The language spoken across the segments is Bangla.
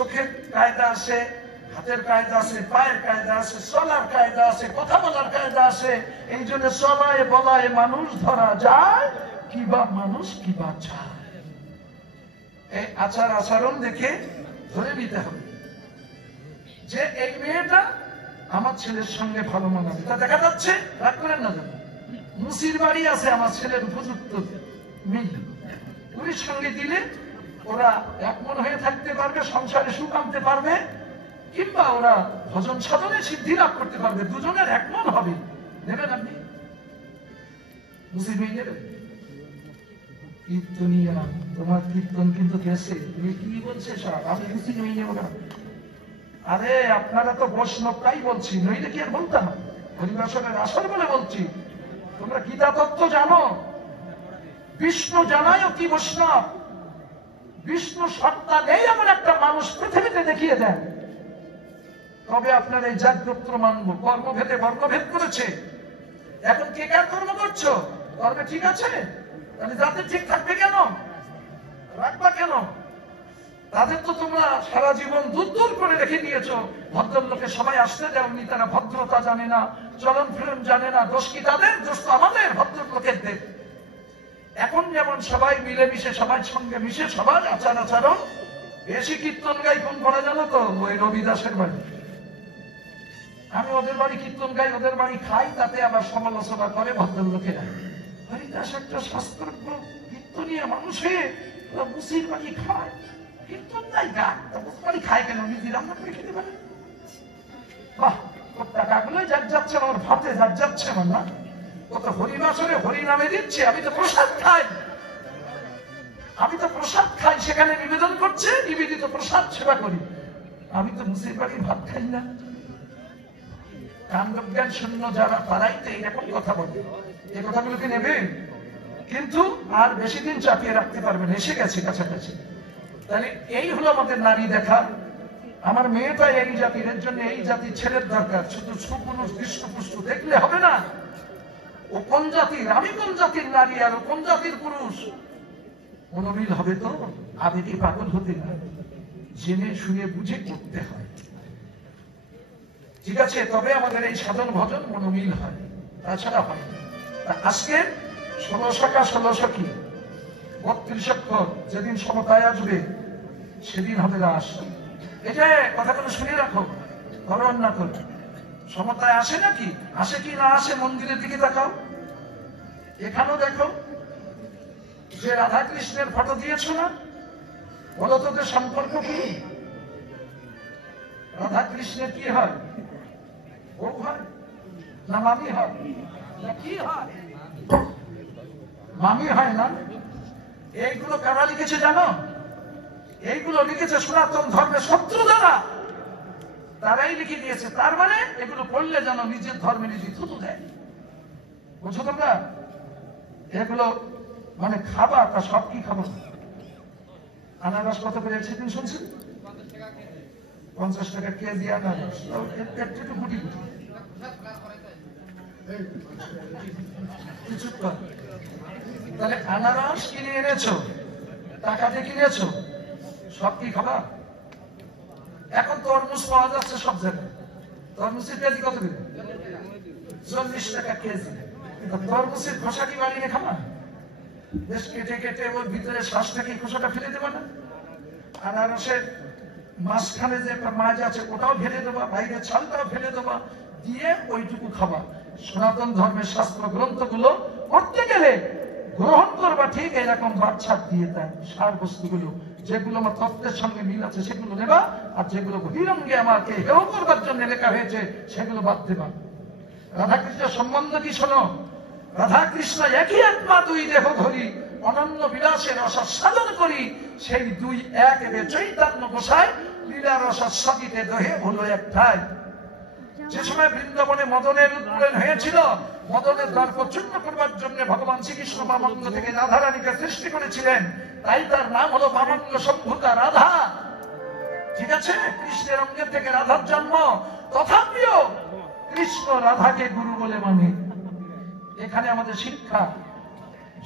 চোখের কায়দা আছে, হাতের কায়দা আছে, পায়ের কায়দা আছে, চলার কায়দা আছে, কথা বলার কায়দা আছে। এই জন্য চলায় বলায় মানুষ ধরা যায়, কিবা মানুষ কিবা চায়। এই আচার আচরণ দেখে ধরে নিতে হবে যে এই মেয়েটা আমার ছেলের সঙ্গে ভালো মানাবে। তা দেখা যাচ্ছে, রাগ করেন না, যেন মুসির বাড়ি আছে আমার ছেলের উপযুক্ত মেয়ে, পুরীর সঙ্গে দিলে ওরা একমন হয়ে থাকতে পারবে, সংসারে সুখ আনতে পারবে, কিংবা ওরা ভজন সাধনে সিদ্ধি লাভ করতে পারবে। দুজনের একমন হবে। নেবেন আপনি? মুসির মেয়ে নেবেন? কীর্তনিয়া, তোমার কীর্তন কিন্তু গেছে, তুমি কি বলছে সব? আমি মুসির মেয়ে নেব না। আরে আপনারা তো বৈষ্ণবটাই বলছি, নইলে কি আর বলতাম? হরিবাসনের আসর বলে বলছি। তোমরা গীতা তত্ত্ব জানো, বিষ্ণু জানায় কি বৈষ্ণব। বিষ্ণু সত্তা নেই এমন একটা মানুষ পৃথিবীতে দেখিয়ে দেন, তবে আপনার এই জাগ্রত মানব। কর্মভেদে বর্ণভেদ করেছে। এখন কে কার কর্ম করছো? কর্মে ঠিক আছে, তাহলে যাতে ঠিক থাকবে কেন, রাখবা কেন? তাদের তো তোমরা সারা জীবন দূর দূর করে রেখে দিয়েছো। ভদ্রলোকে সবাই আসতে দেওনি, তারা ভদ্রতা জানে না, চলন ফিরন জানে না। দোষ কি তাদের? দোষ তো আমাদের ভদ্রলোকের দেব। এখন যেমন সবাই মিলেমিশে, সবাই সঙ্গে মিশে, সবার আচার আচরণ। বেশি কীর্তন গাই কোন পড়া জানো তো? ওই রবিদাসের বাড়ি। আমি ওদের বাড়ি কীর্তন গাই, ওদের বাড়ি খাই, তাতে আবার সমালোচনা করে ভদ্রলোকেরা। হরিদাস একটা শাস্ত্রজ্ঞ কীর্তনীয় মানুষ হয়ে মুসির বাড়ি খায়, কীর্তন গাই গায়, বাড়ি খায় কেন? নিজে রান্না করে খেতে পারে। বাহ, ওর টাকাগুলো যার যাচ্ছে আমার ভাতে, যার যাচ্ছে আমার না। ও তো হরিবাসরে হরি নামে দিচ্ছে, আমি তো প্রসাদ খাই। আমি তো প্রসাদ খাই, সেখানে নিবেদন করছে, নিবেদিত প্রসাদ সেবা করি। আমি তো মুসির বাড়ির ভাত খাই না। কাণ্ডজ্ঞান শূন্য যারা, তারাই তো এইরকম কথা বলে। এই কথাগুলোকে নেবে, কিন্তু আর বেশি দিন চাপিয়ে রাখতে পারবেন, এসে গেছে কাছাকাছি। তাহলে এই হলো আমাদের নারী দেখা। আমার মেয়েটা এই জাতির, এর জন্য এই জাতির ছেলের দরকার। শুধু সুপুরুষ দৃষ্টপুষ্ট দেখলে হবে না। ও কোন জাতির, আমি কোন জাতির নারী, আর ও কোন জাতির পুরুষ, মনোমিল হবে তো। আবেগে পাগল হতে না, জেনে শুনে বুঝে করতে হয়, ঠিক আছে? তবে আমাদের এই সাধন ভজন মনোমিল হয়, তাছাড়া হয় না। আজকে 16 কা 16 কি 32 অক্ষর, যেদিন সমতায় আসবে সেদিন হবে রাস। এই যে কথাগুলো শুনে রাখো, করণ না করো। সমতায় আসে নাকি, আসে কি না আসে, মন্দিরের দিকে তাকাও। এখানেও দেখো যে রাধা কৃষ্ণের ফটো দিয়েছো না, বলো তোদের সম্পর্ক কি? রাধা কৃষ্ণের কি হয়? বউ হয় না মামি হয় না কি হয়? মামি হয় না। এইগুলো কারা লিখেছে জানো? এইগুলো লিখেছে সনাতন ধর্মের শত্রু যারা, তারাই লিখে দিয়েছে। তার মানে এগুলো পড়লে যেন নিজের ধর্মে নিজে থুতু দেয়। বুঝছো তোমরা? এগুলো মানে খাবা, তা সব কি খাবো? আনারস কত করে সেদিন শুনছেন? 50 টাকা কেজি আনারস। একটু গুটি গুটি কিছু। তাহলে আনারস কিনে এনেছো, টাকা দিয়ে কিনেছো, সব কি খাবা? এখন তরমুজ পাওয়া যাচ্ছে সব জায়গায়। তরমুজের কেজি কত করে? 40 টাকা কেজি। তরমুজের খোসা কি বানিয়ে খাবা? বেশ কেটে কেটে ওর ভিতরে শ্বাসটাকে খোসাটা ফেলে দেবা না? আনারসের মাঝখানে যে একটা মাছ আছে ওটাও ফেলে দেবা, বাইরের ছালটাও ফেলে দেবা, দিয়ে ওইটুকু খাবা। সনাতন ধর্মের শাস্ত্র গ্রন্থগুলো পড়তে গেলে গ্রহণ করবা, ঠিক এরকম বাচ্চার দিয়ে দেয়। সার বস্তুগুলো যেগুলো আমার তত্ত্বের সঙ্গে মিল আছে সেগুলো নেবা, আর যেগুলো বহিরঙ্গে আমাকে হেয় করবার জন্য লেখা হয়েছে সেগুলো বাদ দেবা। রাধাকৃষ্ণের সম্বন্ধ কি শোনো? রাধা কৃষ্ণ একই আত্মা, দুই দেহ ধরি, অনন্য বিলাসের রসাস্বাদন করি। সেই দুই এক এবে চৈতন্য গোসাই, লীলা রসাস্বাদিতে দহে হলো একটাই। যে সময় বৃন্দাবনে মদনের উদ্বোধন হয়েছিল, মদনের দর্প চূর্ণ করবার জন্য ভগবান শ্রীকৃষ্ণ বামঙ্গ থেকে রাধারানীকে সৃষ্টি করেছিলেন। তাই তার নাম হলো বামঙ্গ সম্ভূতা রাধা, ঠিক আছে? কৃষ্ণের অঙ্গের থেকে রাধার জন্ম। তথাপিও কৃষ্ণ রাধাকে গুরু বলে মানে। এখানে আমাদের শিক্ষা,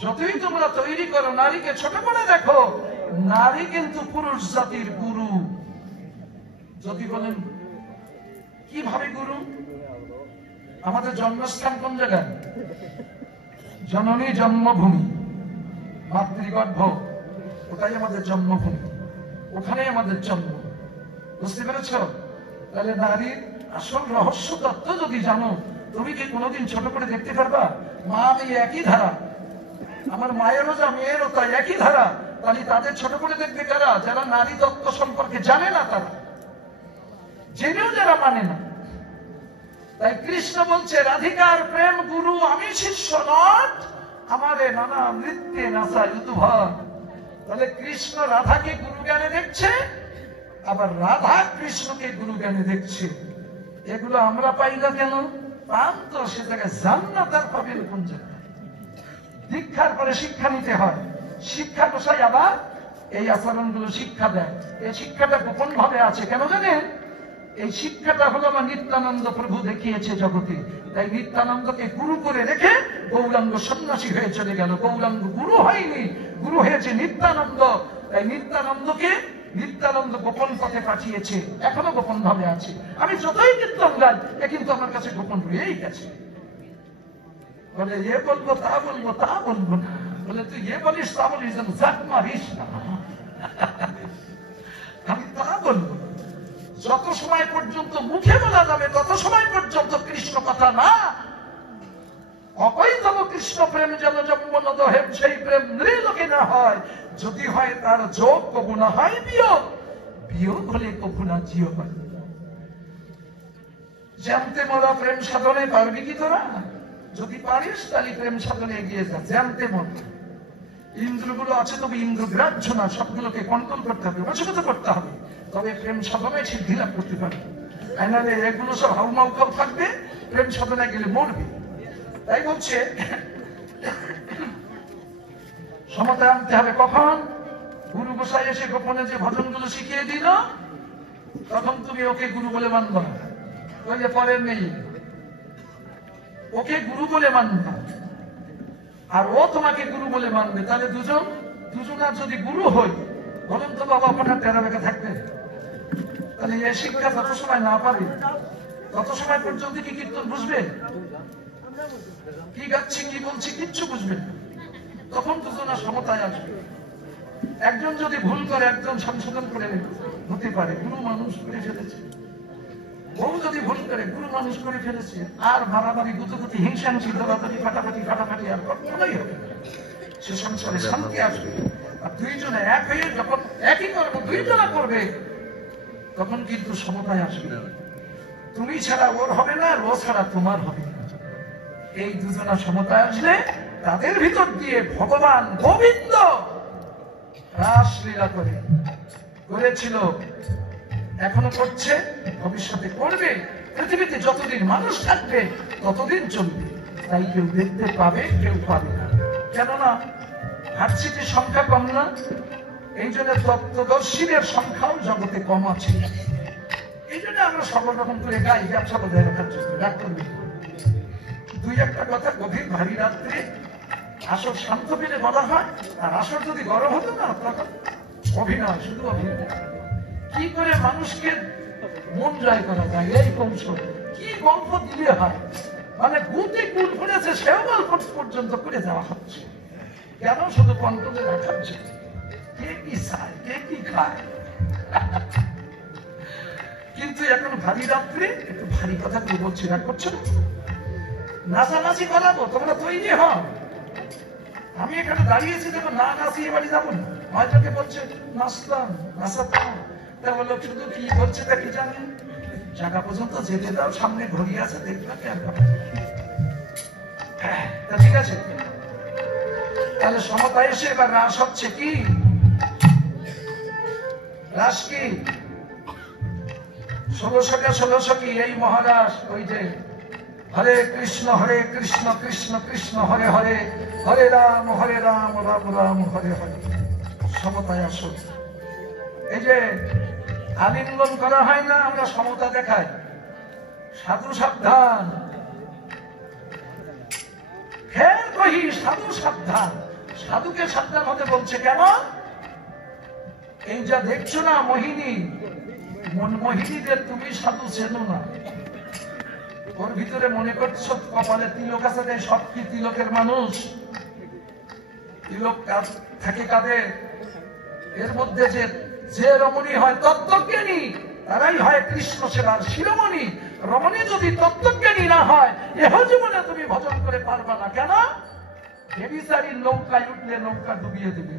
যতই তোমরা তৈরি করো, নারীকে ছোট করে দেখো, নারী কিন্তু পুরুষ জাতির গুরু। যদি বলেন কিভাবে গুরু, আমাদের জন্মস্থান কোন জায়গায়? জননী জন্মভূমি, মাতৃগর্ভ, ওটাই আমাদের জন্মভূমি, ওখানেই আমাদের জন্ম। বুঝতে পেরেছ? তাহলে নারীর আসল রহস্য তত্ত্ব যদি জানো, তুমি কি কোনোদিন ছোট করে দেখতে পারবা? মা মেয়ে একই ধারা, আমার মায়েরও যা মেয়েরও তাই একই ধারা। তাহলে তাদের ছোট করে দেখবে কারা? যারা নারী তত্ত্ব সম্পর্কে জানে না, তারা জেনেও যারা মানে না। তাই কৃষ্ণ বলছে, রাধিকার প্রেম গুরু আমি শিষ্য নট, আমারে নানা নৃত্যে নাচা যুতুভর। তাহলে কৃষ্ণ রাধাকে গুরু জ্ঞানে দেখছে, আবার রাধা কৃষ্ণকে গুরু জ্ঞানে দেখছে। এগুলো আমরা পাই না কেন? পান তো সে জায়গায় জান্নাত আর পাবেন কোন জায়গায়? দীক্ষার পরে শিক্ষা নিতে হয়, শিক্ষা গোসাই আবার এই আচরণগুলো শিক্ষা দেয়। এই শিক্ষাটা গোপন ভাবে আছে, কেন জানেন? এই শিক্ষাটা হলো আমার নিত্যানন্দ প্রভু দেখিয়েছে জগতে। তাই নিত্যানন্দকে গুরু করে রেখে গৌরাঙ্গ সন্ন্যাসী হয়ে চলে গেল। গৌরাঙ্গ গুরু হয়নি, গুরু হয়েছে নিত্যানন্দ। তাই নিত্যানন্দ গোপন পথে পাঠিয়েছে, এখনো গোপন ভাবে আছে। আমি যতই কীর্তন গাই, এ কিন্তু আমার কাছে গোপন রয়েই গেছে। বলে এ বলবো তা বলবো, তা বলবো না। বলে তুই এ বলিস তা বলিস, জাত মারিস না। আমি তা বলবো, যত সময় পর্যন্ত মুখে বলা যাবে তত সময় পর্যন্ত কৃষ্ণ কথা না। অকৈতব কৃষ্ণ প্রেম যেন যৌবন দহেব, সেই প্রেম নৃলোকে না হয়। যদি হয় তার যোগ, কবু না হয় বিয়োগ, বিয়োগ হলে কবু না জিও হয়। জানতে মরা প্রেম সাধনে পারবি কি তোরা? যদি পারিস তাহলে প্রেম সাধনে এগিয়ে যা। জানতে মরা ইন্দ্রগুলো আছে, তবে ইন্দ্র গ্রাহ্য না, সবগুলোকে কন্ট্রোল করতে হবে, বশীভূত করতে হবে, তবে প্রেম সাধনায় সিদ্ধি লাভ করতে পারবে। নাহলে এগুলো সব হাউমাউ থাকবে, প্রেম সাধনায় গেলে মরবে। তাই বলছে সমতা আনতে হবে কখন? গুরু গোসাই এসে গোপনে যে ভজনগুলো শিখিয়ে দিল, তখন তুমি ওকে গুরু বলে মানবা। ওই যে পরের নেই, ওকে গুরু বলে মানবা, আর ও তোমাকে গুরু বলে মানবে। তাহলে দুজনার যদি গুরু হই, বলেন তো বাবা আপনার টেরা বেঁকা থাকবে? তাহলে এই শিক্ষা যত সময় না পাবে, তত সময় পর্যন্ত কি কীর্তন বুঝবে? কি গাচ্ছি কি বলছি কিচ্ছু বুঝবে না। তখন দুজনের সমতায় আসবে। একজন যদি ভুল করে, একজন সংশোধন করে হতে পারে, গুরু মানুষ করে ফেলেছে। বউ যদি ভুল করে, গুরু মানুষ করে ফেলেছে। আর মারামারি, গুতগুতি, হিংসাংসি, দলাদলি, ফাটাফাটি আর কখনোই হবে না। সে সংসারে শান্তি আসবে। আর দুইজনে এক হয়ে যখন একই কর্ম দুইজনা করবে, তখন কিন্তু সমতায় আসবে। তুমি ছাড়া ওর হবে না, ও ছাড়া তোমার হবে না। এই দুজনা সমতায় আসলে তাদের ভিতর দিয়ে ভগবান গোবিন্দ রাসলীলা করেছিল, এখনো করছে, ভবিষ্যতে করবে। পৃথিবীতে যতদিন মানুষ থাকবে ততদিন চলবে। তাই কেউ দেখতে পাবে, কেউ পাবে না। কেননা ভার্সিটির সংখ্যা কম না, এই জন্য তত্ত্বদর্শীদের সংখ্যাও জগতে কম আছে। এই জন্য আমরা সকল রকম করে গাই, ব্যবসা বজায় রাখার জন্য। রাগ করবে দুই একটা কথা গভীর ভারী রাত্রে আসর শান্ত পেলে বলা হয়। আর আসর যদি গরম হতো না, তখন অভিনয়, শুধু অভিনয়। কি করে মানুষকে মন জয় করা যায়, এই কৌশল। কি গল্প দিলে হয়, মানে গুটি কুল ফুলেছে, সেও গল্প পর্যন্ত করে দেওয়া হচ্ছে। কেন? শুধু কন্ট্রোলে রাখার জন্য। কে কি চায়, কে কি খায়। কিন্তু এখন ভারী রাত্রে একটু ভারী কথা কেউ বলছি, রাগ করছো না? নাচানাচি করাবো, তোমরা তৈরি হও। আমি এখানে দাঁড়িয়েছি, দেখো না নাচিয়ে বাড়ি যাবো না। হয়তোকে বলছে নাচতাম, নাচাতাম, তা বললো শুধু কি বলছে তা কি জানেন? জায়গা পর্যন্ত যেতে দাও, সামনে ঘড়ি আছে, দেখবে তা ঠিক আছে। তাহলে সমতা এসে এবার রাস হচ্ছে। কি রাস? কি 1600 কি এই মহারাস? ওই যে হরে কৃষ্ণ কৃষ্ণ কৃষ্ণ হরে হরে, হরে রাম রাম রাম হরে হরে। সমতায় আসো। এই যে আলিঙ্গন করা হয় না, আমরা সমতা দেখাই। সাধু সাবধান, ফের কহি সাধু সাবধান। সাধুকে সাবধান হতে বলছে কেন? এই যা দেখছো না মোহিনী, মনমোহিনীদের তুমি সাধু চেনো না। ওর ভিতরে মনে করছো কপালে তিলক আছে, সব কি তিলকের মানুষ? তিলক থাকে কাদের? এর মধ্যে যে রমণী হয় তত্ত্বজ্ঞানী, তারাই হয় কৃষ্ণ সেবার শিরোমণি। রমণী যদি তত্ত্বজ্ঞানী না হয়, এহ জীবনে তুমি ভজন করে পারবা না। কেন? ব্যভিচারীর নৌকায় উঠলে নৌকা ডুবিয়ে দেবে।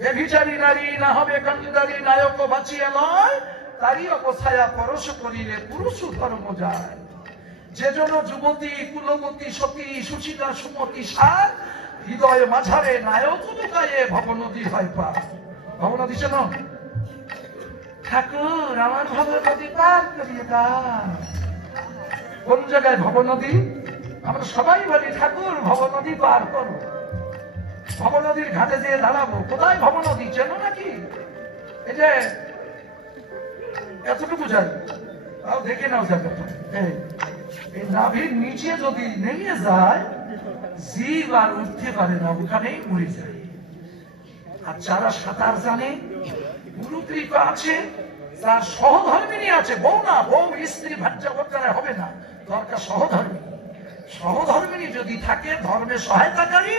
ব্যভিচারী নারী না হবে কন্দারী, নায়ক বাঁচিয়ে নয় তারই অবছায়া পরশ করিলে পুরুষ ধর্ম যায়। যে জন যুবতী কুলবতী সতী সুচিতা সুমতি সার, হৃদয় মাঝারে নায়ক লুকায়ে ভবনদী হয় পার। ভবনদী চেনো? ঠাকুর আমার ভবনদী পার করিয়ে দাও। কোন জায়গায় ভবনদী? আমরা সবাই বলি ঠাকুর ভবনদী পার করো। ভবনদীর ঘাটে যেয়ে দাঁড়াবো। কোথায় ভবনদী চেনো নাকি? এই যে এতটুকু যাই, তাও দেখে নাও জায়গাটা। এই নাভির নিচে যদি নেমে যায়, জীব আর উঠতে পারে না, ওখানেই মরে যায়। আর যারা সাঁতার জানে, গুরু কৃপা আছে, তার সহধর্মিনী আছে, বউ না, বউ স্ত্রী ভাজ্যা করতে হবে না, দরকার সহধর্মিনী। সহধর্মিনী যদি থাকে, ধর্মে সহায়তাকারী,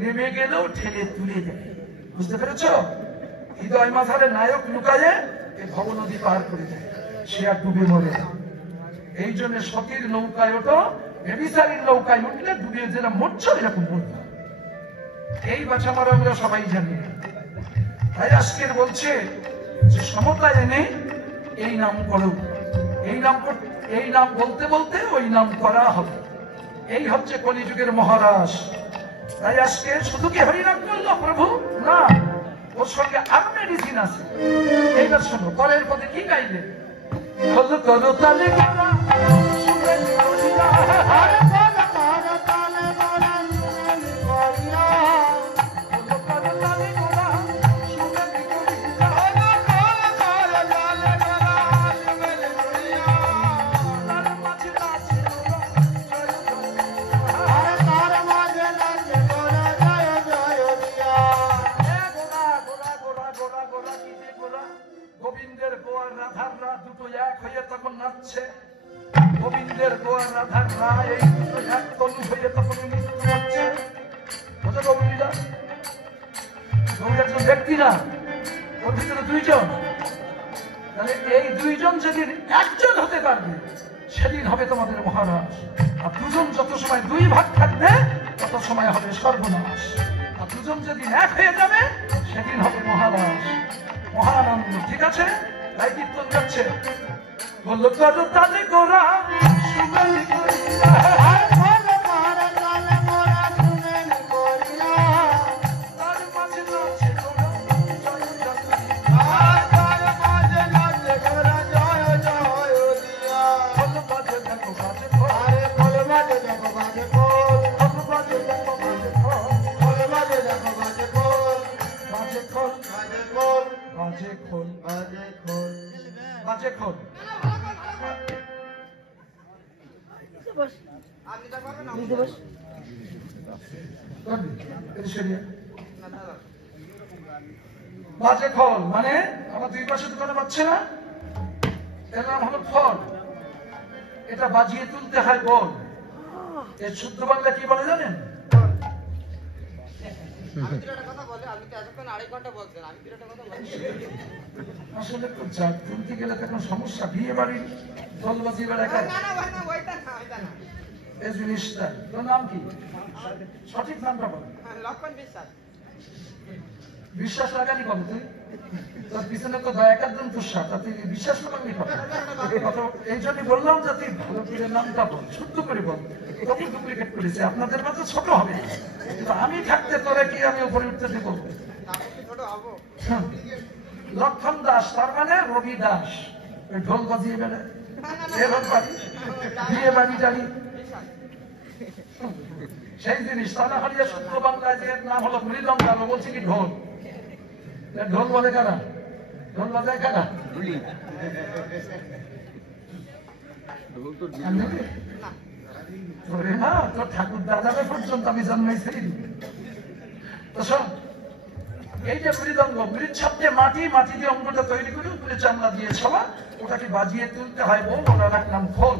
নেমে গেলেও ঠেলে তুলে দেয়। বুঝতে পেরেছ? হৃদয় মাঝারে নায়ক লুকায়ে এই ভবনদী পার করে দেয়, সে আর ডুবে মরে। এই জন্য সতীর নৌকায় ওঠো, ব্যভিচারীর নৌকায় উঠলে ডুবে যেরকম মরছ এরকম বলতো। এই বাছা মারা আমরা সবাই জানি। তাই আজকের বলছে যে সমতা এনে এই নাম করো, এই নাম বলতে বলতে ওই নাম করা হবে। এই হচ্ছে কলিযুগের মহারাজ। তাই আজকে শুধু কি হরিনাম করলো প্রভু না, ওর সঙ্গে আরো মেডিসিন আছে। এইবার শোনো, পরের পদে কি গাইলে? করো করো তালে গোরা, সুরেলি করিয়া, আরে বলা করো তালে গোরা, সুরেলি করিয়া, করো করো তালে গোরা, সুরেলি করিয়া, করো করো তালে গোরা, সুরেলি করিয়া, তার মাঝে নাচে গোরা, জয় জয়, আরে তার মাঝে নাচে গোরা, জয় জয় দিয়া। গোরা গোরা গোরা গোরা গোরা কি যে গোরা, গোবিন্দের গোয়ার রাধার রা দুটো এক হয়ে তখন নাচছে। গোবিন্দের গোয়ার রাধার রা এই দুটো এক তনু হয়ে তখন নৃত্য করছে। বোঝা গৌরীরা? গৌরী একজন ব্যক্তি না, ওর ভিতরে দুইজন। তাহলে এই দুইজন যেদিন একজন হতে পারবে, সেদিন হবে তোমাদের মহারাজ। আর দুজন যত সময় দুই ভাগ থাকবে, তত সময় হবে সর্বনাশ। আর দুজন যেদিন এক হয়ে যাবে, সেদিন হবে মহারাজ, মহানন্দ। ঠিক আছে? তাই কীর্তন যাচ্ছে, বললো করো তালে গোরা, সুরেলি করিয়া, আর করো করো তালে গোরা, সুরেলি করিয়া, তার মাঝে নাচে গোরা, জয় জয় দিয়া, আর তার মাঝে নাচে গোরা, জয় জয় দিয়া। খোল বাজে দেখো বাজে খোল, আরে খোল বাজে দেখো বাজে খোল, খোল বাজে দেখো বাজে খোল, খোল বাজে দেখো বাজে খোল, বাজে খোল বাজে খোল, বাজে খোল বাজে খোল, বাজে খোল। বাজে খোল মানে আমার দুই পাশে দোকানে পাচ্ছে না, এর নাম হলো ফল। এটা বাজিয়ে তুলতে হয় বল। এর শুদ্ধ বাংলা কি বলে জানেন? আসলে তো তুলতে গেলে তো কোনো সমস্যা, বিয়ে বাড়ির ফল বাজিয়ে বেড়ায় এই জিনিসটা। তোর নাম কি? সঠিক নামটা বল। লক্ষণ বিশ্বাস। বিশ্বাস লাগানি বল তুই? তোর পিছনে তো দয়াকার তুষার, তা তুই বিশ্বাস লাগানি কথা। এই জন্য বললাম যে তুই ভালো করে নামটা বল, শুদ্ধ করে বল। তোকে ডুপ্লিকেট করেছে, আপনাদের মতো ছোট হবে, কিন্তু আমি থাকতে তোরা কি আমি উপরে উঠতে দেব? লক্ষণ দাস তার মানে রবি দাস, ঢোল বাজিয়ে বেড়ায়, বিয়ে বাড়ি টাড়ি সেই জিনিস। তা না হলে শুদ্ধ বাংলায় যে নাম হলো মৃদঙ্গ, আমি বলছি কি ঢোল। ঢোল বলে কারা? ঢোল বাজায় কারা? না, তোর ঠাকুর দাদারা পর্যন্ত আমি জন্মাইছি। তো শোন, এই যে মৃদঙ্গ, মৃচ্ছাপে মাটি, মাটি দিয়ে অঙ্গটা তৈরি করে উপরে চামড়া দিয়ে ছাওয়া, ওটাকে বাজিয়ে তুলতে হয় বল, ওটার এক নাম খোল।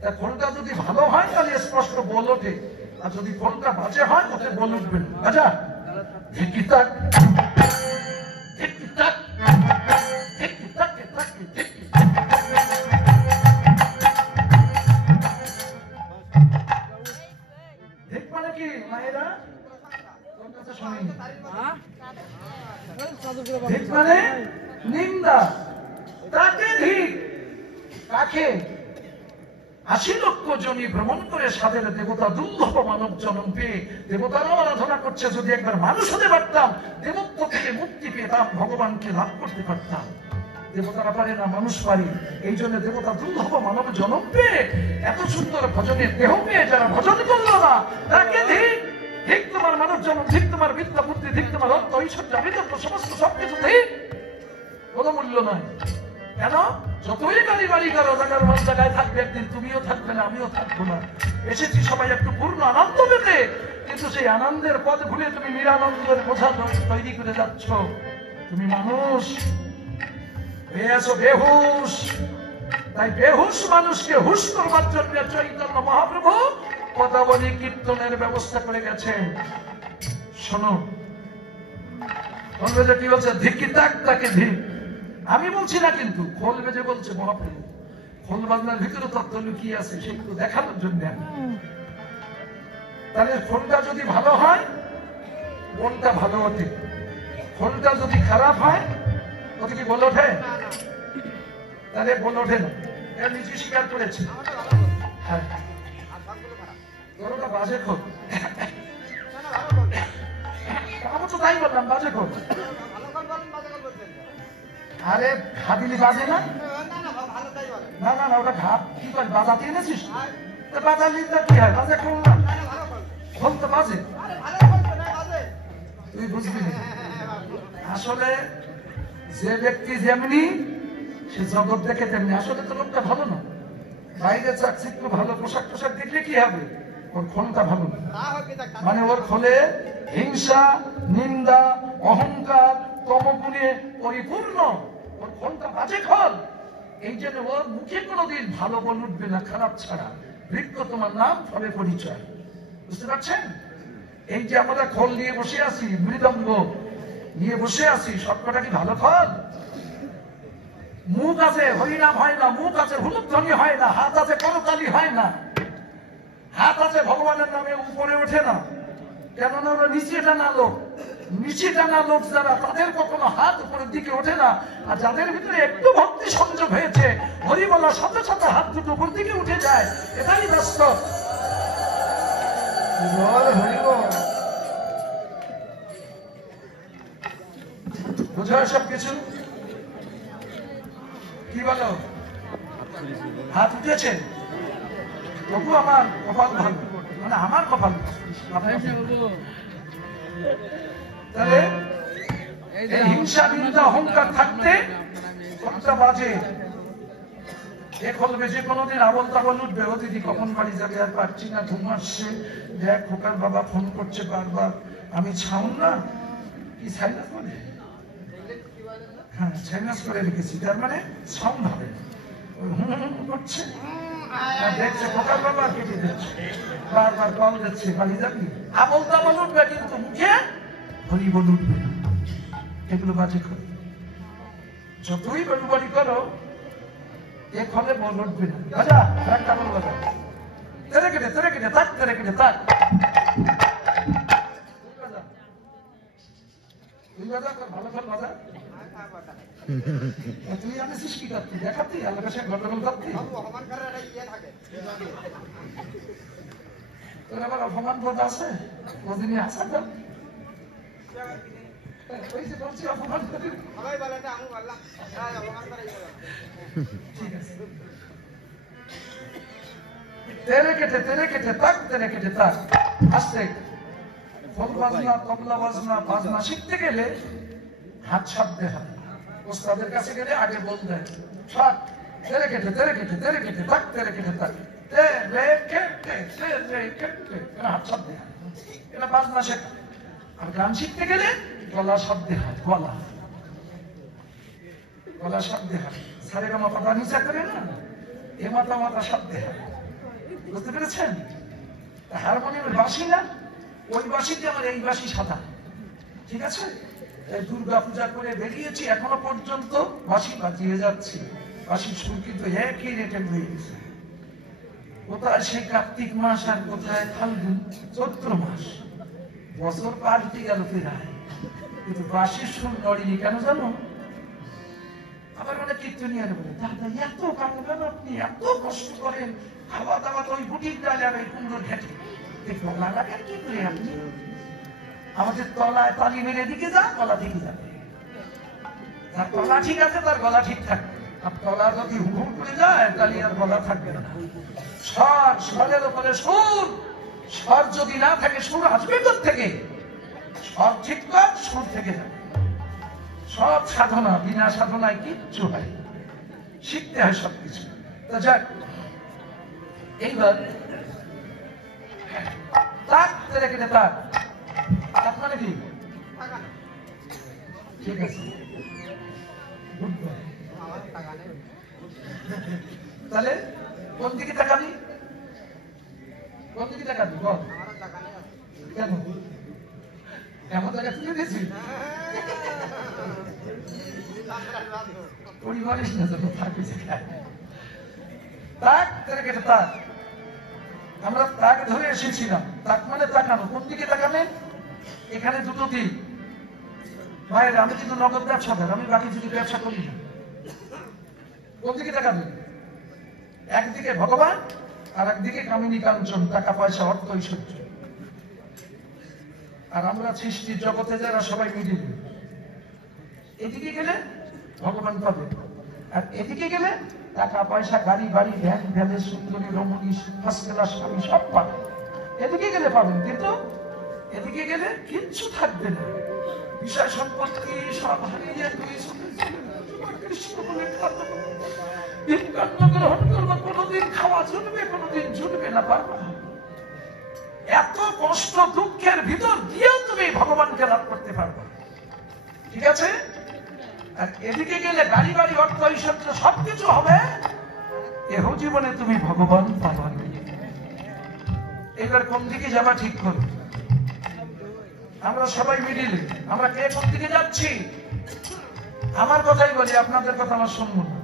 তা খোলটা যদি ভালো হয় তাহলে স্পষ্ট বল ওঠে, আর যদি খোলটা বাজে হয় ওতে বল উঠবে না। আচ্ছা, ধিকি তাক ধিকি তাক ধিকি তাক তাক ধিকি। ধিক মানে কি মায়েরা? ধিক মানে নিন্দা। তাকে ধিক, কাকে? ৮০ লক্ষ জনি ভ্রমণ করে সাধের দেবতা দুর্লভ মানব জন্ম পেয়ে দেবতারাও আরাধনা করছে। যদি একবার মানুষ হতে পারতাম, দেবত্ব থেকে মুক্তি পেতাম, ভগবানকে লাভ করতে পারতাম। দেবতারা পারে না, মানুষ পারে। এই জন্য দেবতা দুর্লভ মানব জন্ম পেয়ে এত সুন্দর ভজনের দেহ পেয়ে যারা ভজন করলো না, তাকে ধিক। ধিক তোমার মানব জন্ম, ধিক তোমার বিদ্যা বুদ্ধি, ধিক তোমার অর্থ ঐশ্বর্য আবিদত্ব, সমস্ত সবকিছু ধিক। কোনো মূল্য নয়। কেন? যতই গাড়ি বাড়ি করো, জায়গার মন জায়গায় থাকবে, একদিন তুমিও থাকবে না, আমিও থাকবো না। এসেছি সবাই একটু পূর্ণ আনন্দ পেতে, কিন্তু সেই আনন্দের পথ ভুলে তুমি নিরানন্দের বোঝা তৈরি করে যাচ্ছ। তুমি মানুষ হয়ে আছো বেহুশ। তাই বেহুশ মানুষকে হুশ করবার জন্য চৈতন্য মহাপ্রভু পদাবলী কীর্তনের ব্যবস্থা করে গেছেন। শোনো, বলবে যে কি বলছে, ধিকি তাক তাকে ধিক। আমি বলছি না, কিন্তু খোল বেজে বলছে মহাপ্রভু। খোল বাজনার ভিতরে তত্ত্ব লুকিয়ে আছে, সেগুলো দেখানোর জন্য। তাহলে খোলটা যদি ভালো হয়, মনটা ভালো ওঠে। খোলটা যদি খারাপ হয়, ওতে কি বল ওঠে? তাহলে বল ওঠে না। এটা নিজে স্বীকার করেছে। হ্যাঁ, ওটা বাজে খোল। আমি তো তাই বললাম, বাজে খোল। আরে হাদিলি বাজে না? না না না, ওটা ঘাট কি করে বাজাতে এনেছিস? বাজালি কি হয়? বাজে খোল না, খোল তো বাজে। তুই বুঝবি না। আসলে যে ব্যক্তি যেমনি, সে জগৎ দেখে তেমনি। আসলে তো লোকটা ভালো না, বাইরে চাকচিক্য ভালো, পোশাক টোশাক দেখলে কি হবে? ওর খোলটা ভালো না। মানে ওর খোলে হিংসা, নিন্দা, অহংকার, তমগুণে পরিপূর্ণ। ওর খোলটা বাজে খোল। এই জন্য ওর মুখে কোনোদিন ভালো বল উঠবে না, খারাপ ছাড়া। বৃক্ষ তোমার নাম, ফলে পরিচয়। বুঝতে পারছেন? এই যে আমরা খোল নিয়ে বসে আছি, মৃদঙ্গ নিয়ে বসে আছি, সবকটা কি ভালো খোল? মুখ আছে হরিনাম হয় না, মুখ আছে হুলুধ্বনি হয় না, হাত আছে করতালি হয় না, হাত আছে ভগবানের নামে উপরে ওঠে না। কেননা ওরা নিচে টানা লোক। নিচে টানা লোক যারা, তাদের কখনো হাত উপরের দিকে ওঠে না। আর যাদের ভিতরে একটু ভক্তি সংযোগ হয়েছে, হরি বলার সাথে সাথে হাত দুটো উপর দিকে উঠে যায়। এটাই বাস্তব। বুঝা সব কিছু? কি বলো? হাত উঠেছে, তবু আমার কপাল ভালো, মানে আমার কপাল। তাহলে এই হিংসা, নিন্দা, অহংকার থাকতে খোলটা বাজে। এ খোল বেজে কোনোদিন আবল তাবল উঠবে, ও দিদি কখন বাড়ি যাবে, আর পারছি না, ঘুম আসছে, দেখ খোকার বাবা ফোন করছে বারবার, আমি ছাউন না কি সাইনাস বলে, হ্যাঁ সাইনাস করে রেখেছি, তার মানে সাউন্ড হবে করছে, দেখছে খোকার বাবা কেটে দিচ্ছে, বারবার কল দিচ্ছে, বাড়ি যাবি, আবল তাবল উঠবে, কিন্তু মুখে হরি বল উঠবে না। এগুলো বাজে খোল। যতই বাড়ি করো, এ খলে বল উঠবে না। বাজা একটা বল বাজা, তেরে কেটে তাক, তেরে কেটে তাক। তুই বাজা, ভালো খোল বাজা। তুই আনিস কি করতি? দেখাতি আল্লাহ কাছে গন্ডগোল করতি? তোর আবার অপমান বোধ আছে? ওদিনে আসা তো ওই যে বলছি অপমান করি। ঠিক আছে, তেরে কেটে তাক, তেরে কেটে তাক। আস্তে খোল বাজনা, তবলা বাজনা, বাজনা শিখতে গেলে হাত ছাড়তে হবে। ওস্তাদের কাছে গেলে আগে বল দেয়, ছাড়, তেরে কেটে তাক, তেরে কেটে তাক, হাত ছাড়তে হবে। এটা বাজনা শেখা। আর গান শিখতে গেলে গলা শব্দে হয়, গলা গলা শব্দে হয়। সারে গামা পাতা নিচা করে না, এ মাথা মাথা শব্দে হয়। বুঝতে পেরেছেন? হারমোনিয়ামের বাঁশি না, ওই বাঁশিতে আমার এই বাঁশি সাদা। ঠিক আছে? দুর্গা পূজা করে বেরিয়েছি, এখনো পর্যন্ত বাঁশি বাজিয়ে যাচ্ছি। বাঁশির সুর কিন্তু একই রেটে হয়ে গেছে। কোথায় সেই কার্তিক মাস আর কোথায় ফাল্গুন চৈত্র মাস, বছর পাল্টে গেল ফেরায়, কিন্তু বাঁশির সুর নড়িনি। কেন জানো? আবার মানে কীর্তনিয়ার বলে, দাদা এত কাঁদবেন আপনি, এত কষ্ট করেন, খাওয়া দাওয়া তো ওই বুটির ডাল আর ওই কুমড়োর ঘেটে, গলা লাগান কি করে আপনি? আমাদের তলায় তালি মেরে দিকে যান, গলা দিকে যাবে। তার তলা ঠিক আছে, তার গলা ঠিক থাকবে। আর তলা যদি হুকুম করে যায়, তাহলে আর গলা থাকবে না। স্বর, স্বরের উপরে সুর, স্বর যদি না থাকে সুর আসবে কোথা থেকে? স্বর ঠিক কর, সুর থেকে যাবে। সব সাধনা, বিনা সাধনায় কিচ্ছু হয়, শিখতে হয় সবকিছু। তো যাক, এইবার তাক রেখে তাক, তাক মানে কি? ঠিক আছে, তাহলে কোন দিকে তাকাবি? কোন দিকে তাকাবি বল? কেন এমন জায়গা তুলে দিয়েছি? পরিবারের না যখন থাকবে তাক রেখে তাক। আমরা তাক ধরে এসেছিলাম। তাক মানে তাকানো। কোন দিকে তাকাবেন? এখানে দুটো দিক। ভাইয়ের, আমি কিন্তু নগদ ব্যবসাদার, আমি বাকি যদি ব্যবসা করি না। কোন দিকে তাকাবেন? একদিকে ভগবান আর একদিকে কামিনী কাঞ্চন, টাকা পয়সা অর্থ ঐশ্বর্য। আর আমরা সৃষ্টির জগতে যারা সবাই মিডিল। এদিকে গেলে ভগবান পাবে, আর এদিকে গেলে টাকা পয়সা, গাড়ি বাড়ি, ভ্যান ভ্যালে, সুন্দরী রমণী, ফার্স্ট ক্লাস স্বামী সব পাবে। এদিকে গেলে পাবেন, কিন্তু এদিকে গেলে কিচ্ছু থাকবে না। বিষয় সম্পত্তি সব হারিয়ে কৃষ্ণ বলে গ্রহণ করবো, কোনোদিন খাওয়া জুটবে, কোনোদিন জুটবে না, পারবো না। এত কষ্ট দুঃখের ভিতর দিয়েও তুমি ভগবানকে লাভ করতে পারবে। ঠিক আছে? আর এদিকে গেলে গাড়ি বাড়ি, অর্থ ঐশ্বর্য সবকিছু হবে, এহ জীবনে তুমি ভগবান পাবা। এবার কোন দিকে যাবা ঠিক করো। আমরা সবাই মিডিলে। আমরা কে কোন দিকে যাচ্ছি? আমার কথাই বলি, আপনাদের কথা আমার শুনবো না।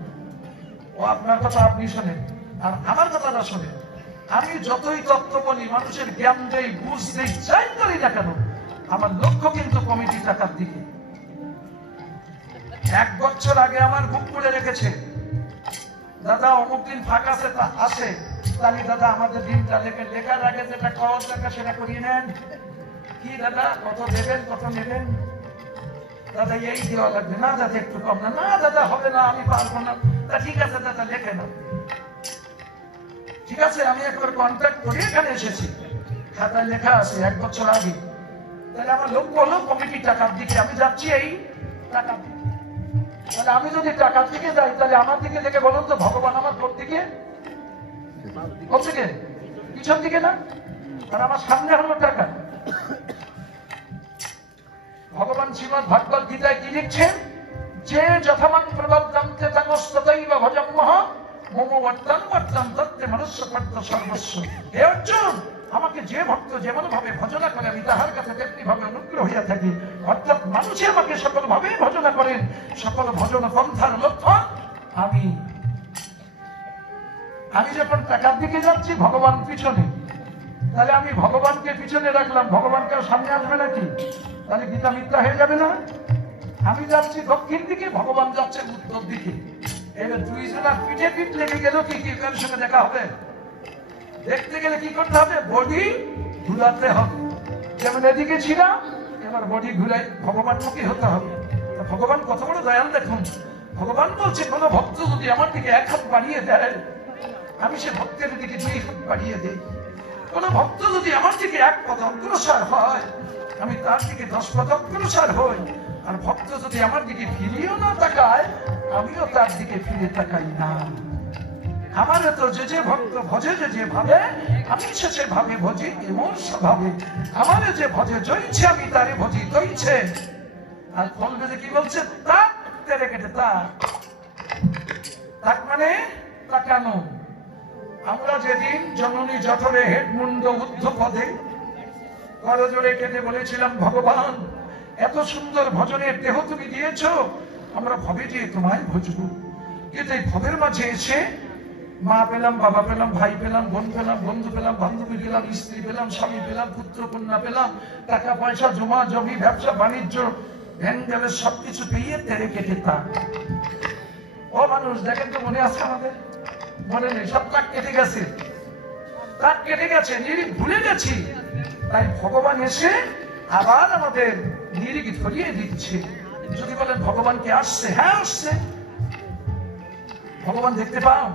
ও আপনার কথা আপনি শোনেন, আর আমার কথাটা শোনেন। আমি যতই তত্ত্ব বলি, মানুষের জ্ঞান দেই, বুঝ দেই, যাই করি না কেন, আমার লক্ষ্য কিন্তু কমিটি টাকার দিকে। 1 বছর আগে আমার বুক করে রেখেছে, দাদা অমুক দিন ফাঁকা আছে, তাহলে দাদা আমাদের দিনটা লেখার আগে যেটা খাওয়ার দরকার সেটা করিয়ে নেন। কি দাদা কত দেবেন, কত নেবেন? দাদা এই দেওয়া লাগবে না, দাদা একটু কম না, না দাদা হবে না, আমি পারবো না। তা ঠিক আছে দাদা, লেখে না। ঠিক আছে, আমি একবার কন্ট্যাক্ট করে এখানে এসেছি, খাতায় লেখা আছে 1 বছর আগে। তাহলে আমার লক্ষ্য হলো কমিটির টাকার দিকে, আমি যাচ্ছি এই টাকার দিকে। তাহলে আমি যদি টাকার দিকে যাই, তাহলে আমার দিকে দেখে বলুন তো, ভগবান আমার কোন দিকে? কোন দিকে? পিছন দিকে না? আর আমার সামনে হলো টাকা। ভগবান শ্রীমদ্ ভাগবত গীতায় কি লিখছেন? যে যথামান প্রবদ্ধন্তে তমস্ততৈব ভজম্মহ মম বর্তন বর্তন তত্ত্বে মনুষ্য পদ্ম সর্বস্ব। হে অর্জুন, আমাকে যে ভক্ত যেমন ভাবে ভজনা করে, আমি তাহার কাছে তেমনি ভাবে অনুগ্রহ হইয়া থাকি। অর্থাৎ মানুষে আমাকে সকল ভাবে ভজনা করেন, সকল ভজন পন্থার লক্ষ্য আমি। আমি যখন টাকার দিকে যাচ্ছি, ভগবান পিছনে, তাহলে আমি ভগবানকে পিছনে রাখলাম, ভগবানকে সামনে আসবে নাকি? তাহলে গীতা মিথ্যা হয়ে যাবে না? আমি যাচ্ছি দক্ষিণ দিকে, ভগবান যাচ্ছে উত্তর দিকে। এবার দুইজনের পিঠে পিঠ লেগে গেল, কি কি কার সঙ্গে দেখা হবে? দেখতে গেলে কি করতে হবে? বডি ঘুরাতে হবে। যেমন এদিকে ছিলাম, এবার বডি ঘুরাই ভগবানমুখী হতে হবে। ভগবান কত বড় দয়াল দেখুন। ভগবান বলছে, কোন ভক্ত যদি আমার দিকে 1 হাত বাড়িয়ে দেয়, আমি সে ভক্তের দিকে 2 হাত বাড়িয়ে দেই। কোন ভক্ত যদি আমার দিকে 1 পদ অগ্রসর হয়, আমি তার দিকে 10 পদ অগ্রসর হই। আর ভক্ত যদি আমার দিকে ফিরিয়েও না তাকায়, আমিও তার দিকে ফিরে তাকাই না। আমার তো যে ভক্ত ভজে যে ভাবে, আমি সে ভাবে ভজি এমন স্বভাবে। আমার যে ভজে জইছে, আমি তারে ভজি দইছে। আর খোল বেজে কি বলছে? তাক তেরে কেটে তাক। তাক মানে তাকানো। আমরা যেদিন জননী জঠরে হেডমুন্ড উদ্ধ পদে করজোড়ে কেটে বলেছিলাম, ভগবান এত সুন্দর ভজনের দেহ তুমি দিয়েছো, আমরা ভবে যে তোমায় ভজবো। কিন্তু এই ভবের মাঝে এসে মা পেলাম, বাবা পেলাম, ভাই পেলাম, বোন পেলাম, বন্ধু পেলাম, বান্ধবী পেলাম, স্ত্রী পেলাম, স্বামী পেলাম, পুত্র কন্যা পেলাম, টাকা পয়সা জমা জমি ব্যবসা বাণিজ্য ভ্যাঙ্গালের সবকিছু পেয়ে তেরে কেটে তাক। ও মানুষ দেখেন তো, মনে আছে আমাদের? মনে নেই, সব তাক কেটে গেছে, তাক কেটে গেছে, নিরিখ ভুলে গেছি। তাই ভগবান এসে আবার আমাদের নিরিখ ধরিয়ে দিচ্ছে। যদি বলেন ভগবান কি আসছে? হ্যাঁ আসছে। ভগবান দেখতে পাও,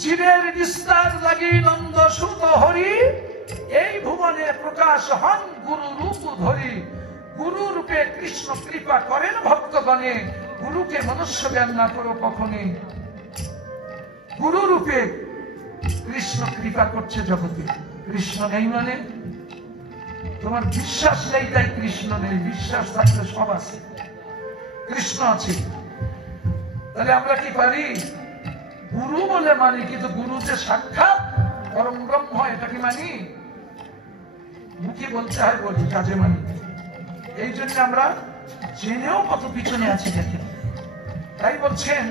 জীবের বিস্তার লাগি নন্দ সুত হরি, এই ভুবনে প্রকাশ হন গুরু রূপ ধরি। গুরু রূপে কৃষ্ণ কৃপা করেন ভক্তগণে, গুরুকে মনুষ্য জ্ঞান না করো কখনই। গুরু রূপে কৃষ্ণ কৃপা করছে জগতে। কৃষ্ণ নেই মানে তোমার বিশ্বাস নেই, তাই কৃষ্ণ নেই। বিশ্বাস থাকলে সব আছে, কৃষ্ণ আছে। তাহলে আমরা কি পারি? গুরু বলে মানি, কিন্তু গুরু যে সাক্ষাৎ পরম ব্রহ্ম এটা কি মানি? মুখে বলতে হয়, বলি, কাজে মানি। এই জন্য আমরা জেনেও কত পিছনে আছি দেখেন। তাই বলছেন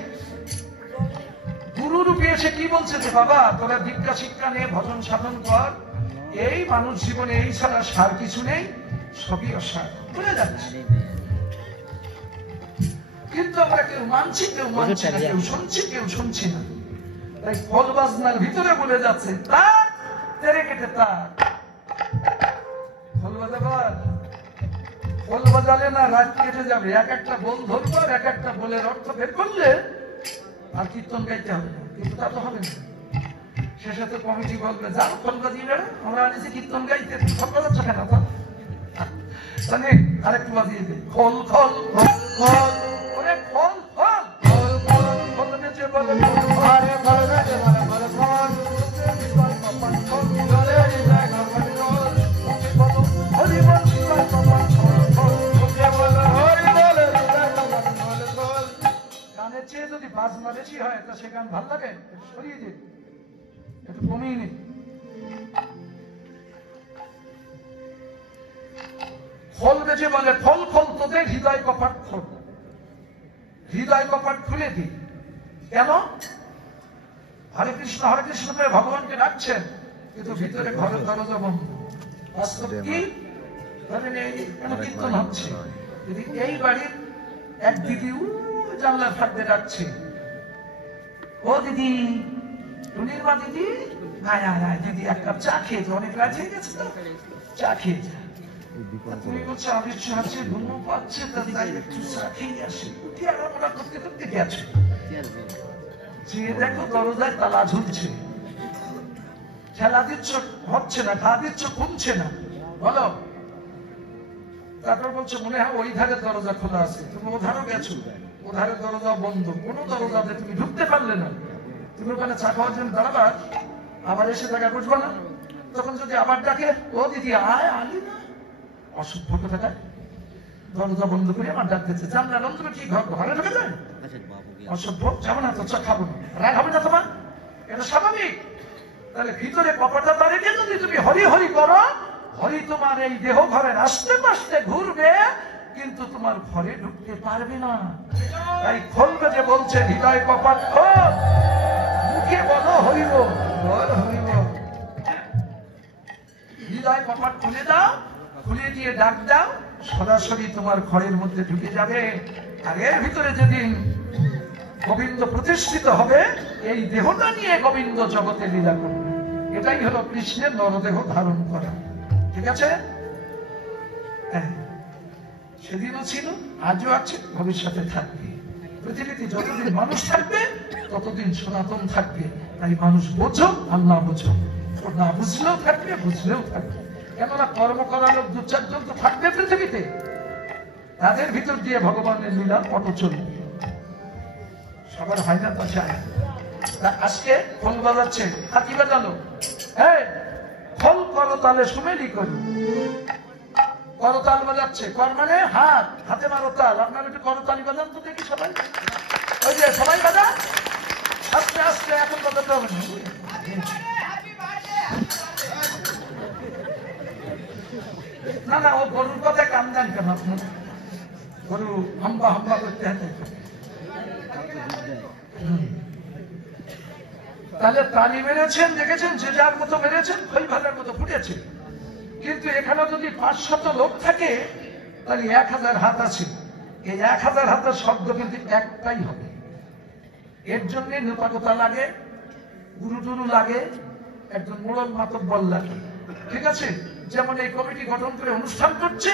গুরু রূপে এসে কি বলছে যে বাবা তোরা দীক্ষা শিক্ষা নিয়ে ভজন সাধন কর, এই মানুষ জীবনে এই ছাড়া সার কিছু নেই, সবই অসার, ভুলে যাচ্ছে। কিন্তু আমরা কেউ মানছি, কেউ মানছি না, কেউ শুনছি, কেউ শুনছি না। তাই ফল বাজনার ভিতরে বলে যাচ্ছে তাক তেরে কেটে তাক। ফল বাজাবার, ফল বাজালে না রাত কেটে যাবে। এক একটা বল ধরবো, এক একটা বলের অর্থ বের করলে আর কীর্তন গাইতে হবে না। কিন্তু তা তো হবে না। শেষে তো কমিটি বলবে যাও ফল বাজিয়ে, আমরা আনিছি কীর্তন গাইতে, ফল বাজাচ্ছ কেন? তাহলে আরেকটু বাজিয়ে দে, খোল খোল খোল খোল, ওরে খোল খোল খোল খোল, খোল বেজে বলে আরে খোল বেজে বলে বলে খোল, হরি বল শিবায় কপাল খোল খোল, হরি বল খোল। গানের চেয়ে যদি বাজনা বেশি হয় তো সে গান ভাল লাগে, সরিয়ে দিন, একটু কমিয়ে নিন। খোল বেজে বলে খোল খোল, তোদের হৃদয় কপাট খোল, হৃদয় কপাট খুলে দি। কেন? হরে কৃষ্ণ করে ভগবানকে ডাকছেন, কিন্তু ভিতরে ঘরের দরজা বন্ধ। বাস্তব কি? ধরেন কীর্তন হচ্ছে, যদি এই বাড়ির এক দিদি জানলার ফাঁক দিয়ে ডাকছে, ও দিদি, টুনির মা দিদি, আয় আয় আয় দিদি, এক কাপ চা খেয়েছে, অনেক রাত হয়ে গেছে তো, চা খেয়েছে। তুমি বলছো আমি আছে, ঘুম পাচ্ছে, তাই একটু চা খেয়ে আসি। উঠে আরামরা করতে করতে গেছে, যে দেখো দরজায় তালা ঝুলছে, খেলা দিচ্ছ হচ্ছে না, খা দিচ্ছ কমছে না, বলো। তারপর বলছো মনে হয় ওই ধারে দরজা খোলা আছে, তুমি ওধারও গেছো, ওধারে দরজা বন্ধ, কোনো দরজাতে তুমি ঢুকতে পারলে না। তুমি ওখানে চা খাওয়ার জন্য দাঁড়াবা, আবার এসে জায়গা বুঝবো না। তখন যদি আবার ডাকে ও দিদি আয়, আলি না, অসভ্য কোথাকার, দরজা বন্ধ করে আমার ডাকতেছে, জানলা বন্ধ করে কি ঘরে ঢুকে যায়? অসভ্য, যাবো না তো, চা খাবো না, রাগ হবে না তোমার? এটা স্বাভাবিক। তাহলে ভিতরে কপাটা তারে কেন যদি তুমি হরি হরি করো, হরি তোমার এই দেহ ঘরের আস্তে আস্তে ঘুরবে, কিন্তু তোমার ঘরে ঢুকতে পারবে না। তাই খোল বেজে বলছে হৃদয় কপাট খোল, মুখে বলো হরি বল, বল হরি বল। হৃদয় কপাট খুলে দাও, খুলে দিয়ে ডাক দাও, সরাসরি তোমার ঘরের মধ্যে ঢুকে যাবে। আর এর ভিতরে যেদিন গোবিন্দ প্রতিষ্ঠিত হবে, এই দেহটা নিয়ে গোবিন্দ জগতে লীলা করবে। এটাই হলো কৃষ্ণের নরদেহ ধারণ করা। ঠিক আছে? হ্যাঁ, সেদিনও ছিল, আজও আছে, ভবিষ্যতে থাকবে। পৃথিবীতে যতদিন মানুষ থাকবে ততদিন সনাতন থাকবে। তাই মানুষ বোঝো আর না বোঝো, না বুঝলেও থাকবে, বুঝলেও থাকবে। কেননা কর্ম করার লোক 2-4 জন তো থাকবে পৃথিবীতে, তাদের ভিতর দিয়ে ভগবানের লীলা পট চলবে। সবার হয় না তো চায়। আজকে খোল বাজাচ্ছে, হাতি বাজালো, হ্যাঁ খোল করো তাহলে সুমেলি করি, করতাল বাজাচ্ছে, কর মানে হাত, হাতে মারো তাল। আপনারা একটু করতালি বাজান তো দেখি সবাই। ওই যে সবাই বাজা, আস্তে আস্তে, এখন বাজাতে হবে না। না না, ও গরুর কথায় কান দেন কেন আপনি? গরু হাম্বা হাম্বা করতে হাতে। তাহলে তালি মেরেছেন, দেখেছেন, যে যার মতো মেরেছেন, খই ভাজার মতো ফুটেছে। কিন্তু এখানে যদি 500 লোক থাকে, তাহলে 1000 হাত আছে। এই 1000 হাতের শব্দ কিন্তু একটাই হবে। এর জন্য নেতাকতা লাগে, গুরু টুরু লাগে, একজন মোড়ল মাতব্বর লাগে। ঠিক আছে? যেমন এই কমিটি গঠন করে অনুষ্ঠান করছে,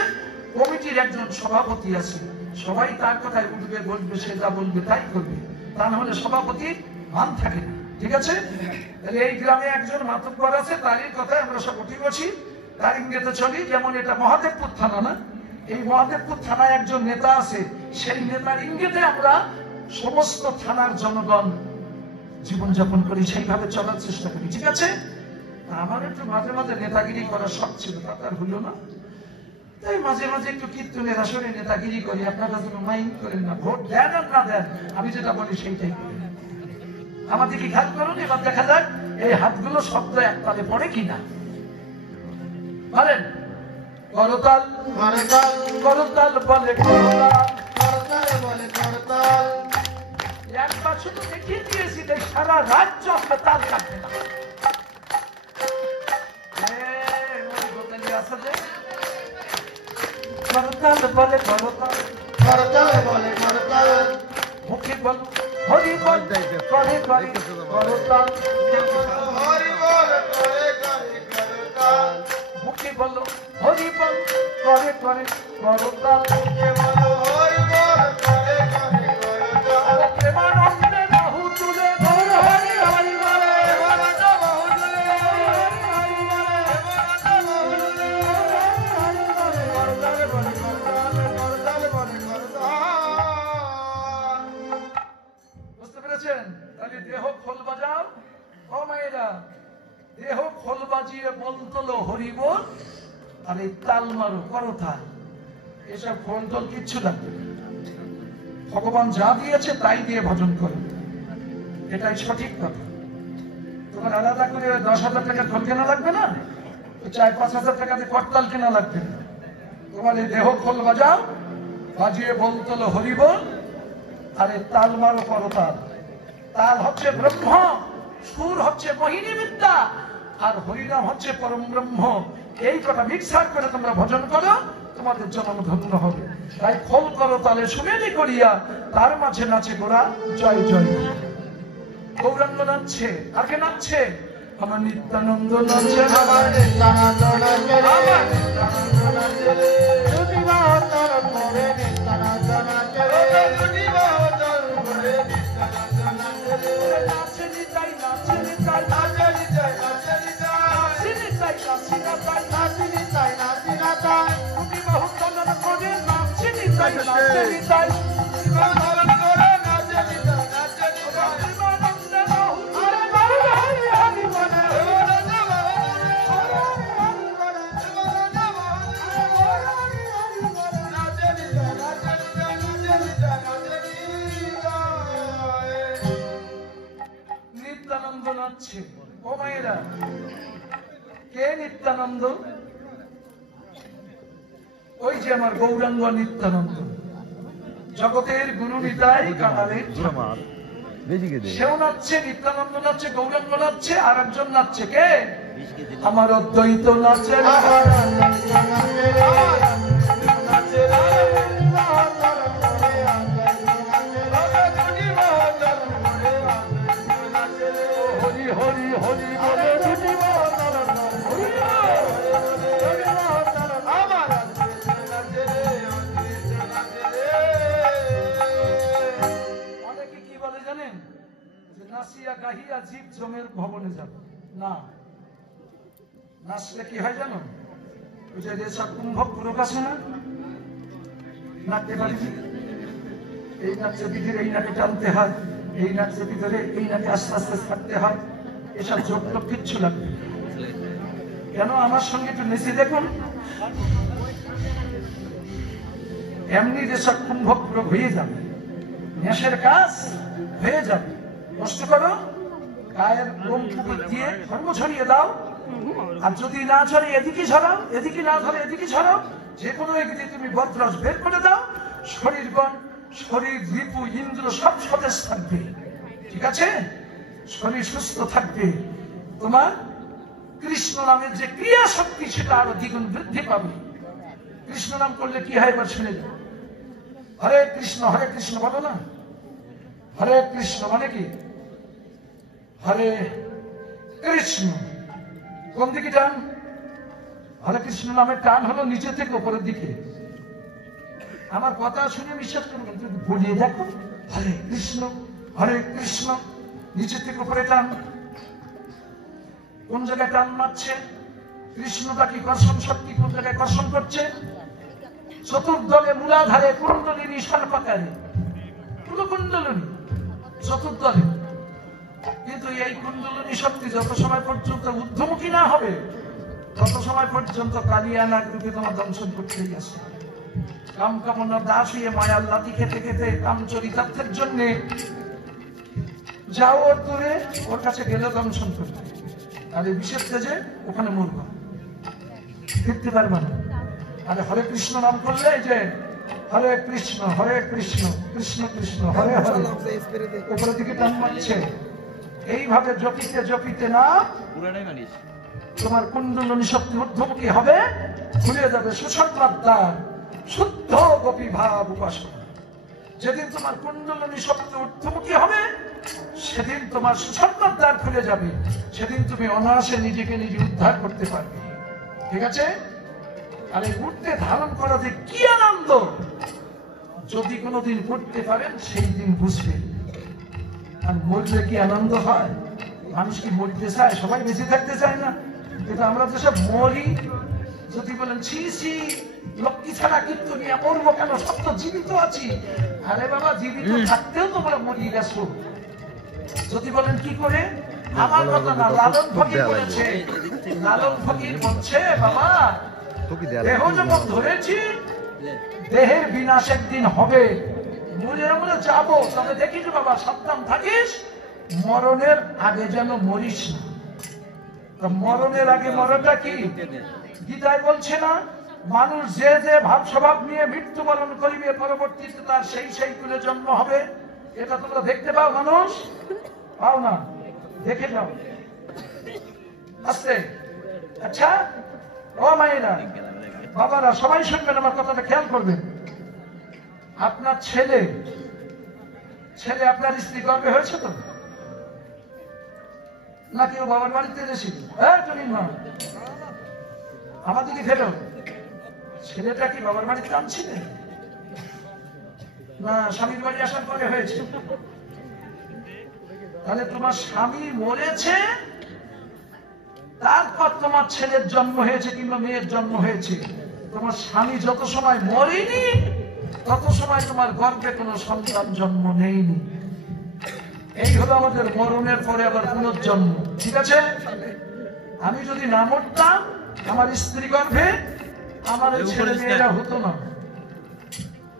কমিটির একজন সভাপতি আছে, সবাই তার কথায় উঠবে, বলবে, সে যা বলবে তাই করবে। তা না হলে সভাপতি মান থাকে না। ঠিক আছে? তাহলে এই গ্রামে একজন মাতব্বর আছে, তারই কথায় আমরা সব উঠে বসি, তার ইঙ্গিতে চলি। যেমন এটা মহাদেবপুর থানা না, এই মহাদেবপুর থানায় একজন নেতা আছে, সেই নেতার ইঙ্গিতে আমরা সমস্ত থানার জনগণ জীবনযাপন করি, সেইভাবে চলার চেষ্টা করি। ঠিক আছে? আমার একটু মাঝে মাঝে নেতাগিরি করার শখ ছিল, তার হলো না, তাই মাঝে মাঝে একটু কীর্তনের আসরে নেতাগিরি করি। আপনারা যেন মাইন্ড করেন না, ভোট দেন আর না দেন, আমি যেটা বলি সেইটাই করি। আমার দিকে খেয়াল করুন, এবার দেখা যাক এই হাতগুলো শব্দ একতালে পড়ে কিনা। বলেন করতাল, করতাল, করতাল বলে করতাল, করতাল বলে করতাল। একবার শুধু দেখিয়ে দিয়েছি, সারা রাজ্য আপনার তাল কাটবে না। করতাল বলে করতাল, করতাল বলে করতাল। মুখে বল হরি বল, করে করে করতাল, হরি বল, করে করে করতাল। মুখে বলো হরি বল, করে করে করতাল, মুখে বলো হরি বল, করে করে করতাল। প্রেমানন্দে বাহু তুলে ধর হরি হরি বলে, প্রেমানন্দে বাহু তুলে হরি হরি বলে, প্রেমানন্দে বাহু তুলে হরি হরি বলে, করতাল বলে করতাল, করতাল বলে করতাল। বুঝতে পেরেছেন? তাহলে দেহ খোল বাজাও ও মায়েরা, দেহ খোল বাজিয়ে বল তোলো হরি বল, আর এই তাল মারো করতাল। এসব খোল টোল কিচ্ছু লাগবে না, ভগবান যা দিয়েছে তাই দিয়ে ভজন করো, এটাই সঠিক কথা। তোমার আলাদা করে 10,000 টাকার খোল কেনা লাগবে না, 4-5 হাজার টাকাতে করতাল কেনা লাগবে না। তোমার এই দেহ খোল বাজাও, বাজিয়ে বল তোলো হরি বল, আর এই তাল মারো করতাল। তাল হচ্ছে ব্রহ্ম, সুর হচ্ছে মোহিনী বিদ্যা, আর হরিনাম হচ্ছে পরম ব্রহ্ম। এই কথা মিক্সার করে তোমরা ভজন করো, তোমাদের জন্ম ধন্য হবে। তাই খোল করো তালে সুমেলি করিয়া, তার মাঝে নাচে গোরা জয় জয়। গৌরাঙ্গ নাচছে, কাকে নাচছে? আমার নিত্যানন্দ নাচে, আমার নিত্যানন্দ নাচে, আমার নিত্যানন্দ নাচে, দুটি বাহু তরণ করে নিত্যানন্দ নাচে, দুটি বাহু তরণ করে নিত্যানন্দ নাচে, নাচে নিতাই, নাচে নিতাই, নাচে নিতাই, নাচে নিতাই, নাচে নিতাই, নাচে নিতাই, নাচে নিতাই, দুটি বাহু তরণ করে নাচে নিতাই, নাচে নিতাই, দুটি বাহু তরণ করে নাচে নিতাই, নাচে নিতাই। নিত্যানন্দ নাচছে ও মায়েরা। কে নিত্যানন্দ? ওই যে আমার গৌরাঙ্গ নিত্যানন্দ, জগতের গুরু নিতাই কানালের ঠাকুর। সেও নাচছে, নিত্যানন্দ নাচছে, গৌরাঙ্গ নাচছে, আর একজন নাচছে কে? আমার অদ্বৈত নাচে, হরি হরি হরি বলে দুটি বাহু তরণ, আমার অনেকে কি বলে জানেন? যে নাচিয়া গাহিয়া জীব জমের ভবনে যাবে না। নাচলে কি হয় জানো? ওই যে রেশা কুম্ভক পুরক আছে না, নাচতে পারি, এই নাচে বিধির এই নাকে টানতে হয়, এই নাচে ভিতরে এই নাকে আস্তে আস্তে ছাড়তে হয়, এসব যোগ টোগ কিচ্ছু লাগবে কেন? আমার সঙ্গে একটু নেচে দেখুন। এমনি যেসব কুম্ভক রোগ হয়ে যাবে, নেশের কাজ হয়ে যাবে। কষ্ট করো, গায়ের লোম দিয়ে ধর্ম ছড়িয়ে দাও, আর যদি না ছড়ে এদিকে ছড়াও, এদিকে না ধরে এদিকে ছড়াও, যে কোনো একদিকে তুমি বদরস বের করে দাও, শরীরগণ, শরীর, রিপু, ইন্দ্র সব সতেজ থাকবে, ঠিক আছে? শরীর সুস্থ থাকবে, তোমার কৃষ্ণ নামের যে ক্রিয়া শক্তি সেটা আরো দ্বিগুণ বৃদ্ধি পাবে। কৃষ্ণ নাম করলে কি হয় এবার শুনে যাও। হরে কৃষ্ণ বলো না, হরে কৃষ্ণ মানে কি? হরে কৃষ্ণ কোন দিকে টান? হরে কৃষ্ণ নামের টান হলো নিচে থেকে উপরের দিকে। আমার কথা শুনে বিশ্বাস করবেন, যদি বলিয়ে দেখো হরে কৃষ্ণ, নিচে থেকে উপরে টান। কোন জায়গায় টান মারছে? কৃষ্ণটা কি কর্ষণ শক্তি কোন জায়গায় কর্ষণ করছে? চতুর্দলে মূলাধারে কুণ্ডলিনী সর্বাকারে, কুণ্ডলিনী চতুর্দলে। কিন্তু এই কুণ্ডলিনী শক্তি যত সময় পর্যন্ত ঊর্ধ্বমুখী না হবে তত সময় পর্যন্ত কালিয়ানা রূপে তোমার দংশন করতেই আছে। কাম কামনার দাস হয়ে মায়ার লাঠি খেতে খেতে কাম চরিতার্থের জন্য যাও ওর দূরে, ওর কাছে গেলে দংশন করবে, আর এই বিশেষ তেজে ওখানে মরবা, ফিরতে পারবে না। আরে হরে কৃষ্ণ নাম করলে এই যে হরে কৃষ্ণ কৃষ্ণ কৃষ্ণ হরে হরে, উপরের দিকে টান মারছে। এইভাবে জপিতে জপিতে না তোমার কুণ্ডলিনী শক্তি ঊর্ধ্বমুখী হবে, খুলে যাবে সুষমার দ্বার, শুদ্ধ গোপী ভাব উপাসনা। যেদিন তোমার কুণ্ডলিনী শক্তি ঊর্ধ্বমুখী হবে সেদিন তোমার সুষমার দ্বার খুলে যাবে, সেদিন তুমি অনায়াসে নিজেকে নিজে উদ্ধার করতে পারবে, ঠিক আছে? আর এই মূর্তি ধারণ করা যে কি আনন্দ, যদি কোনোদিন করতে পারেন সেই দিন বুঝবেন। আর মরলে কি আনন্দ হয়? মানুষ কি মরতে চায়? সবাই বেঁচে থাকতে চায় না। কিন্তু আমরা যেসব মরি, যদি বলেন ছি ছি লক্ষ্মী ছাড়া কিন্তু নিয়ে মরবো কেন, সব তো জীবিত আছি। আরে বাবা, জীবিত থাকতেও তোমরা মরিয়ে গেছো। যদি বলেন কি করে, আমার কথা না, লালন ফকির বলেছে, লালন ফকির বলছে বাবা দেহ যখন ধরেছি দেহের বিনাশ একদিন হবে, মরে আমরা যাবো, তবে দেখিস বাবা সাবধান থাকিস, মরণের আগে যেন মরিস না। মরণের আগে মরণটা কি? গীতায় বলছে না, মানুষ যে যে ভাব স্বভাব নিয়ে মৃত্যুবরণ করিবে পরবর্তীতে তার সেই কুলে জন্ম হবে। এটা তোমরা দেখতে পাও? মানুষ পাও না, দেখে যাও আস্তে। আচ্ছা ও মায়েরা, বাবারা, সবাই শুনবেন, আমার কথাটা খেয়াল করবেন। আপনার ছেলে আপনার স্ত্রী গর্ভে হয়েছে তো না? কেউ বাবার বাড়িতে এসেছিল? আমাদেরকে ফেরো, ছেলেটা কি বাবার বাড়িতে আনছিলেন না স্বামীর বাড়ি আসার পরে হয়েছে? তাহলে তোমার স্বামী মরেছে, তারপর তোমার ছেলের জন্ম হয়েছে কিংবা মেয়ের জন্ম হয়েছে। তোমার স্বামী যত সময় মরেনি তত সময় তোমার গর্ভে কোনো সন্তান জন্ম নেয়নি। এই হলো আমাদের মরণের পরে আবার পুনর্জন্ম, ঠিক আছে? আমি যদি না মরতাম আমার স্ত্রী গর্ভে, আমার ছেলে মেয়েরা হতো না।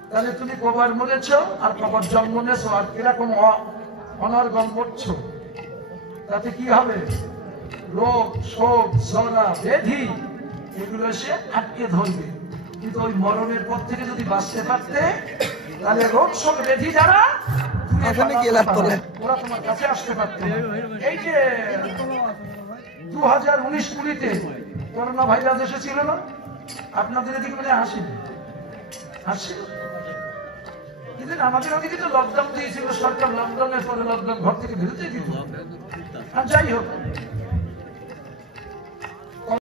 তাহলে তুমি কবার মরেছ আর কবার জন্ম নেছো, আর কিরকম অনর্গল মরছো, তাতে কি হবে? রোগ, শোক, জরা, ব্যাধি এগুলো এসে আটকে ধরবে। কিন্তু ওই মরণের পর থেকে যদি বাঁচতে পারতে, তাহলে রোগ, শোক, ব্যাধি যারা ওরা তোমার কাছে আসতে পারত। এই যে 2019-20 করোনা ভাইরাস এসেছিল না, আপনাদের এদিকে মানে আসেনি? কিন্তু আমাদের ওদিকে তো লকডাউন দিয়েছিল সরকার, লকডাউনের পরে লকডাউন ঘর থেকে বেরোতে দিত। আর যাই হোক,